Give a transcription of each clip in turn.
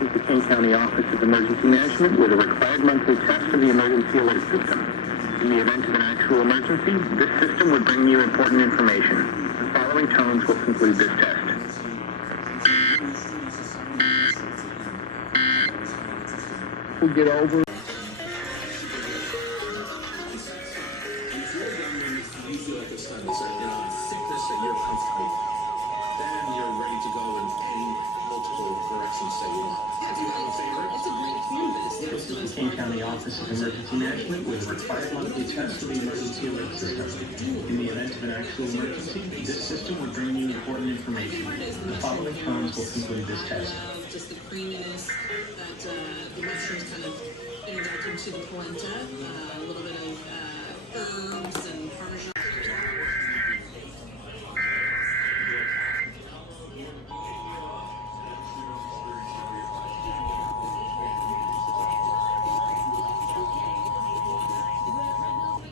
is the Kane County Office of Emergency Management with a required monthly test of the emergency alert system. In the event of an actual emergency, this system would bring you important information. The following tones will conclude this test. We'll get over. You feel like it's time to say, sickness that you're comfortable with. Then you're ready to go in any multiple directions that you want. If you have a favorite, It's a great canvas. This is the Kane County Office of Emergency Management with a required monthly test of the emergency alert system. In the event of an actual emergency, this system would bring you important information. The following tones will conclude this test. Just the creaminess that the mushrooms kind of inject into the polenta, a little bit of herbs and parmesan.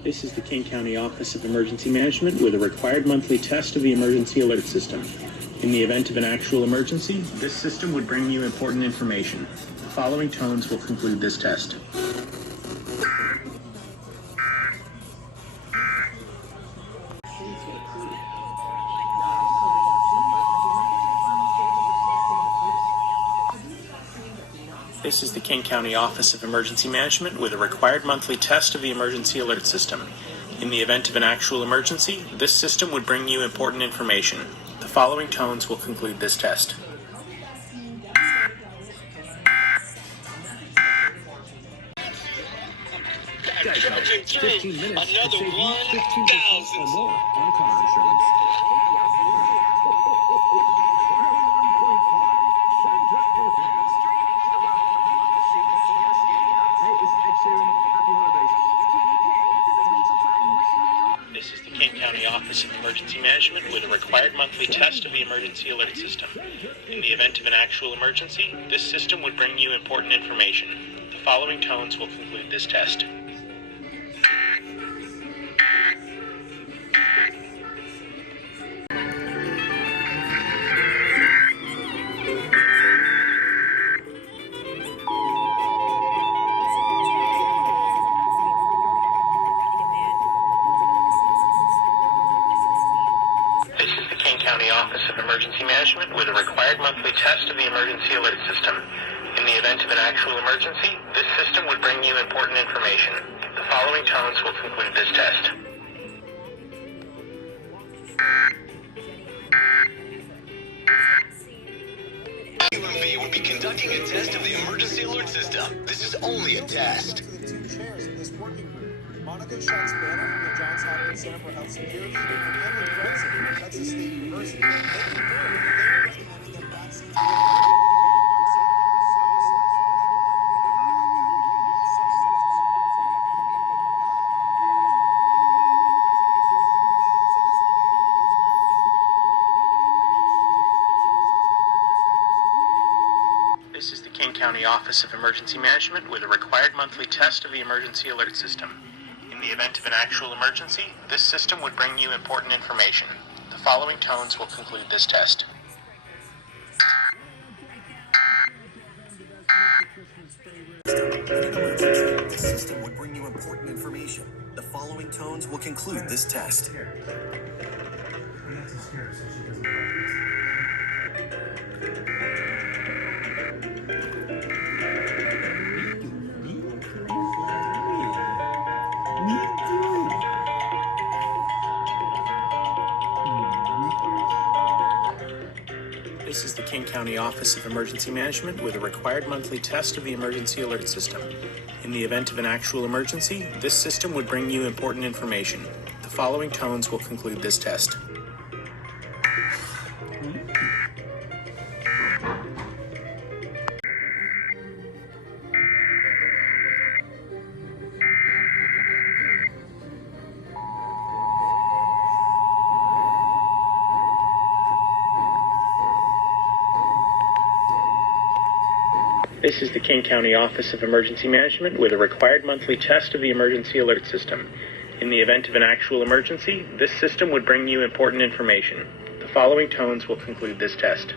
This is the Kane County Office of Emergency Management with a required monthly test of the emergency alert system. In the event of an actual emergency, this system would bring you important information. The following tones will conclude this test. This is the Kane County Office of Emergency Management with a required monthly test of the emergency alert system. In the event of an actual emergency, this system would bring you important information. The following tones will conclude this test. Charging through 15 minutes another to save you 15% 1,000. or more on car insurance. This is the Kane County Office of Emergency Management with a required monthly test of the emergency alert system. In the event of an actual emergency, this system would bring you important information. The following tones will conclude this test. County Office of Emergency Management with a required monthly test of the emergency alert system. In the event of an actual emergency, this system would bring you important information. The following tones will conclude this test. KQMV will be conducting a test of the emergency alert system. This is only a test. Monica Shutt's banner from the Johns Hopkins Center for Health Security and Henry Brunson from Texas State University. They confirmed that they are recommending that vaccines This is the Kane County Office of Emergency Management with a required monthly test of the emergency alert system. In the event of an actual emergency, this system would bring you important information. The following tones will conclude this test. The system would bring you important information. The following tones will conclude this test. This is the Kane County Office of Emergency Management with a required monthly test of the emergency alert system. In the event of an actual emergency, this system would bring you important information. The following tones will conclude this test. This is the Kane County Office of Emergency Management with a required monthly test of the emergency alert system. In the event of an actual emergency, this system would bring you important information. The following tones will conclude this test.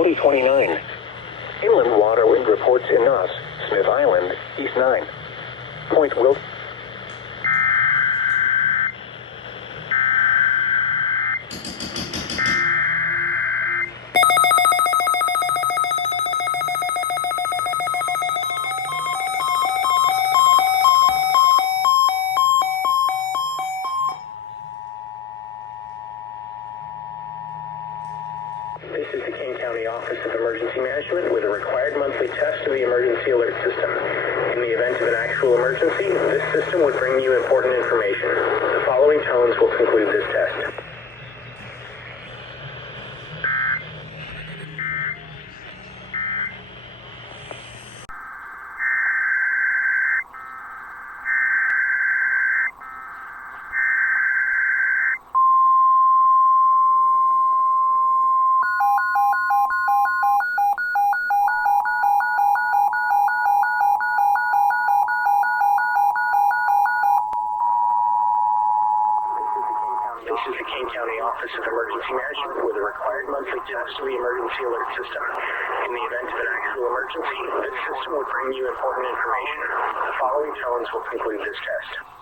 County 29. Inland water wind reports in Nos, Smith Island, East 9. Point Wilt. This is the King County Office of Emergency Management with a required monthly test of the emergency alert system. In the event of an actual emergency, this system would bring you important information. The following tones will conclude this test. This is the King County Office of Emergency Management with a required monthly test of the emergency alert system. In the event of an actual emergency, this system will bring you important information. The following tones will conclude this test.